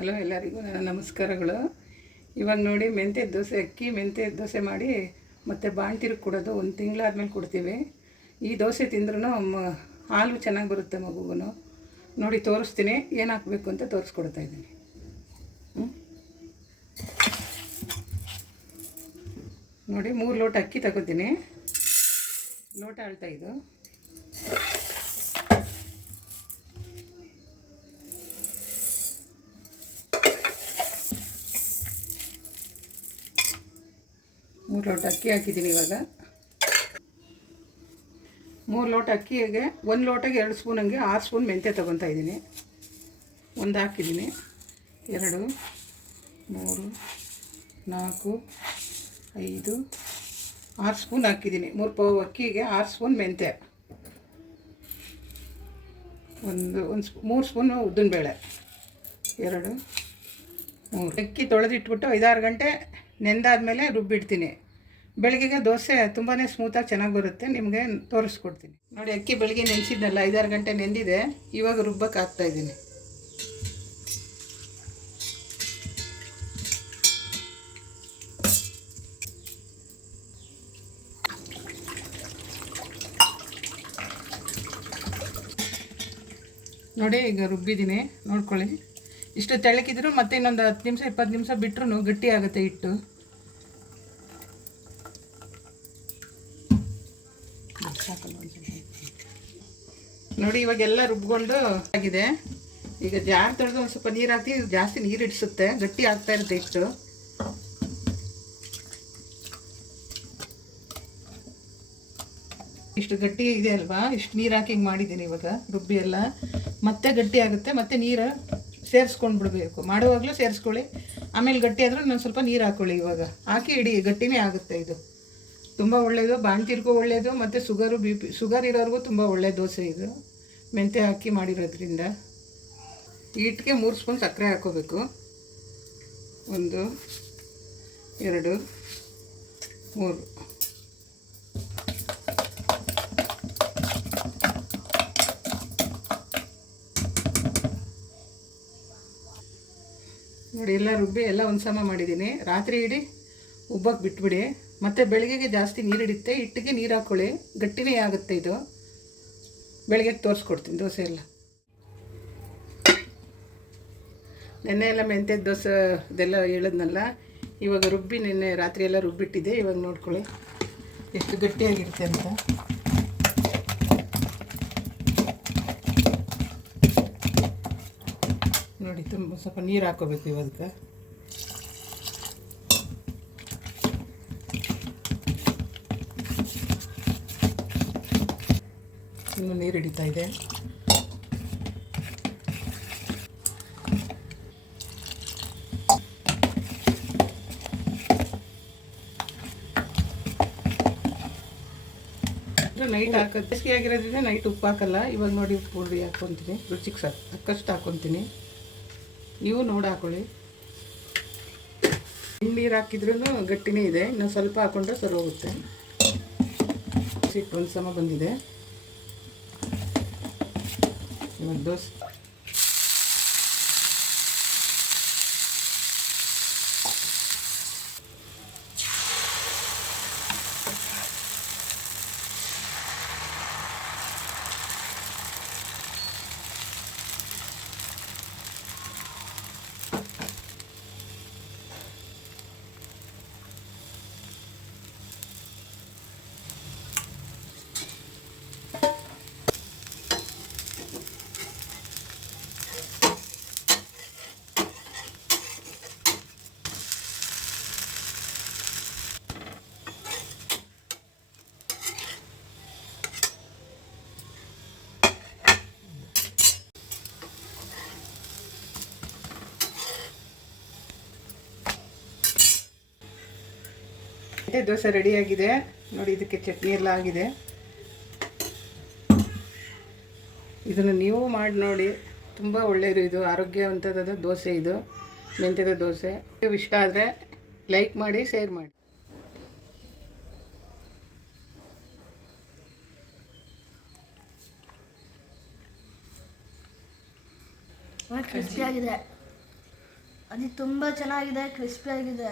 Hello, ಎಲ್ಲರಿಗೂ ನನ್ನ ನಮಸ್ಕಾರಗಳು. ಇವಾಗ ನೋಡಿ, ಮೆಂತ್ಯ ದೋಸೆ ಅಕ್ಕಿ ಮೆಂತ್ಯ ದೋಸೆ ಮಾಡಿ ಮತ್ತು ಬಾಣ್ತಿರಿಗೆ ಕೊಡೋದು 1 ತಿಂಗಳಾದ್ಮೇಲೆ ಕೊಡ್ತೀವಿ. ಈ ದೋಸೆ ತಿಂದ್ರೂ ಹಾಲು ಚೆನ್ನಾಗಿ ಬರುತ್ತೆ ಮಗುಗೂ. ನೋಡಿ ತೋರಿಸ್ತೀನಿ, ಏನು ಹಾಕಬೇಕು ಅಂತ ತೋರಿಸ್ಕೊಡ್ತಾ ಇದ್ದೀನಿ. ನೋಡಿ 3 ಲೋಟ ಅಕ್ಕಿ ತಗೋತೀನಿ. ಲೋಟ ಅಳ್ತಾ ಇದು. ಮೂರು ಲೋಟ ಅಕ್ಕಿ ಹಾಕಿದ್ದೀನಿ. ಇವಾಗ 3 ಲೋಟ ಅಕ್ಕಿಗೆ 1 ಲೋಟಗೆ 2 ಸ್ಪೂನ್ ಹಂಗೆ 6 ಸ್ಪೂನ್ ಮೆಂತ್ಯ ತೊಗೊತಾ ಇದ್ದೀನಿ. 1 ಹಾಕಿದ್ದೀನಿ, 2, 3, 4, 5, 6 ಸ್ಪೂನ್ ಹಾಕಿದ್ದೀನಿ. 3 ಪಾವು ಅಕ್ಕಿಗೆ 6 ಸ್ಪೂನ್ ಮೆಂತ್ಯ, 3 ಸ್ಪೂನ್ ಉದ್ದಿನಬೇಳೆ, 2, 3. ಅಕ್ಕಿ ತೊಳೆದಿಟ್ಬಿಟ್ಟು 5-6 ಗಂಟೆ ನೆಂದಾದ್ಮೇಲೆ ರುಬ್ಬಿಡ್ತೀನಿ. ಬೆಳಗ್ಗೆಗೆ ದೋಸೆ ತುಂಬಾ ಸ್ಮೂತಾಗಿ ಚೆನ್ನಾಗಿ ಬರುತ್ತೆ. ನಿಮಗೆ ತೋರಿಸ್ಕೊಡ್ತೀನಿ ನೋಡಿ. ಅಕ್ಕಿ ಬೆಳಗ್ಗೆ ನೆನೆಸಿದ್ನಲ್ಲ, 5-6 ಗಂಟೆ ನೆಂದಿದೆ. ಇವಾಗ ರುಬ್ಬಕ್ಕೆ ಹಾಕ್ತಾಯಿದ್ದೀನಿ. ನೋಡಿ, ಈಗ ರುಬ್ಬಿದ್ದೀನಿ, ನೋಡ್ಕೊಳ್ಳಿ. ಇಷ್ಟು ತೆಳ್ಳಕ್ಕಿದ್ರು ಮತ್ತೆ ಇನ್ನೊಂದು 10 ನಿಮಿಷ 20 ನಿಮಿಷ ಬಿಟ್ಟರು ಗಟ್ಟಿ ಆಗುತ್ತೆ ಹಿಟ್ಟು. ನೋಡಿ, ಇವಾಗೆಲ್ಲ ರುಬ್ಕೊಂಡು ಆಗಿದೆ. ಈಗ ಜಾರ್ ತೊಳೆದು ಒಂದು ಸ್ವಲ್ಪ ನೀರು ಹಾಕಿ, ಜಾಸ್ತಿ ನೀರು ಇಡಿಸುತ್ತೆ, ಗಟ್ಟಿ ಆಗ್ತಾ ಇರುತ್ತೆ ಹಿಟ್ಟು. ಇಷ್ಟು ಗಟ್ಟಿ ಇದೆ ಅಲ್ವಾ, ಇಷ್ಟು ನೀರು ಹಾಕಿ ಹಿಂಗೆ ಮಾಡಿದ್ದೀನಿ. ಇವಾಗ ರುಬ್ಬಿ ಎಲ್ಲ ಮತ್ತೆ ಗಟ್ಟಿ ಆಗುತ್ತೆ. ಮತ್ತೆ ನೀರು ಸೇರಿಸ್ಕೊಂಡು ಬಿಡಬೇಕು. ಮಾಡುವಾಗಲೂ ಸೇರಿಸ್ಕೊಳ್ಳಿ, ಆಮೇಲೆ ಗಟ್ಟಿ ಆದರೂ ನಾನು ಸ್ವಲ್ಪ ನೀರು ಹಾಕ್ಕೊಳ್ಳಿ. ಇವಾಗ ಹಾಕಿ ಇಡಿ, ಗಟ್ಟಿನೇ ಆಗುತ್ತೆ. ಇದು ತುಂಬ ಒಳ್ಳೆಯದು, ಬಾಣ್ತಿರ್ಗೂ ಒಳ್ಳೆಯದು, ಮತ್ತು ಶುಗರ್ ಇರೋರಿಗೂ ತುಂಬ ಒಳ್ಳೆಯ ದೋಸೆ ಇದು. ಮೆಂತ್ಯ ಹಾಕಿ ಮಾಡಿರೋದ್ರಿಂದ. ಹಿಟ್ಟಿಗೆ 3 ಸ್ಪೂನ್ ಸಕ್ಕರೆ ಹಾಕ್ಕೋಬೇಕು. 1, 2, 3. ನೋಡಿ, ಎಲ್ಲ ರುಬ್ಬಿ ಎಲ್ಲ ಒಂದು ಸಮ ಮಾಡಿದ್ದೀನಿ. ರಾತ್ರಿ ಇಡೀ ಉಬ್ಬಕ್ಕೆ ಬಿಟ್ಬಿಡಿ. ಮತ್ತು ಬೆಳಗ್ಗೆಗೆ ಜಾಸ್ತಿ ನೀರು ಹಿಡಿಯುತ್ತೆ. ಹಿಟ್ಟಿಗೆ ನೀರು ಹಾಕ್ಕೊಳ್ಳಿ, ಗಟ್ಟಿನೇ ಆಗುತ್ತೆ ಇದು. ಬೆಳಗ್ಗೆ ತೋರಿಸ್ಕೊಡ್ತೀನಿ ದೋಸೆ ಎಲ್ಲ. ನೆನ್ನೆ ಎಲ್ಲ ಮೆಂತ್ಯ ದೋಸೆ ಇದೆಲ್ಲ ಹೇಳಿದ್ನಲ್ಲ, ಇವಾಗ ರುಬ್ಬಿ ನೆನ್ನೆ ರಾತ್ರಿ ಎಲ್ಲ ರುಬ್ಬಿಟ್ಟಿದೆ. ಇವಾಗ ನೋಡ್ಕೊಳ್ಳಿ ಎಷ್ಟು ಗಟ್ಟಿಯಾಗಿರುತ್ತೆ ಅಂತ. ನೋಡಿ, ತುಂಬ ಸ್ವಲ್ಪ ನೀರು ಹಾಕ್ಕೋಬೇಕು ಇವಕ್ಕೆ. ಇನ್ನು ನೀರು ಹಿಡಿತಾ ಇದೆ. ನೈಟ್ ಹಾಕೋದು ಬೇಸಿಗೆ ಆಗಿರೋದ್ರಿಂದ ನೈಟ್ ಉಪ್ಪು ಹಾಕಲ್ಲ. ಇವಾಗ ನೋಡಿ, ಉಪ್ಪು ಪುಡಿ ಹಾಕ್ಕೊತೀನಿ, ರುಚಿಗೆ ತಕ್ಕಷ್ಟು ಹಾಕ್ಕೊತೀನಿ. ನೀವು ನೋಡಿ ಹಾಕೊಳ್ಳಿ. ನೀರು ಹಾಕಿದ್ರೂ ಗಟ್ಟಿನೇ ಇದೆ. ಇನ್ನೂ ಸ್ವಲ್ಪ ಹಾಕ್ಕೊಂಡ್ರೆ ಸರಿ ಹೋಗುತ್ತೆ. ಸಿಟ್ಟು ಒಂದು ಸಮ ಬಂದಿದೆ. ಇವಾಗ ದೋಸೆ ದೋಸೆ ರೆಡಿಯಾಗಿದೆ. ನೋಡಿ, ಇದಕ್ಕೆ ಚಟ್ನಿ ಎಲ್ಲ ಆಗಿದೆ. ಇದನ್ನು ನೀವು ಮಾಡಿ ನೋಡಿ, ತುಂಬ ಒಳ್ಳೆಯದು. ಇದು ಆರೋಗ್ಯವಂತದ ದೋಸೆ ಇದು, ಮೆಂತ್ಯದ ದೋಸೆ. ಇಷ್ಟ ಆದರೆ ಲೈಕ್ ಮಾಡಿ, ಶೇರ್ ಮಾಡಿ. ಕ್ರಿಸ್ಪಿಯಾಗಿದೆ. ಅದು ತುಂಬ ಚೆನ್ನಾಗಿದೆ, ಕ್ರಿಸ್ಪಿ ಆಗಿದೆ.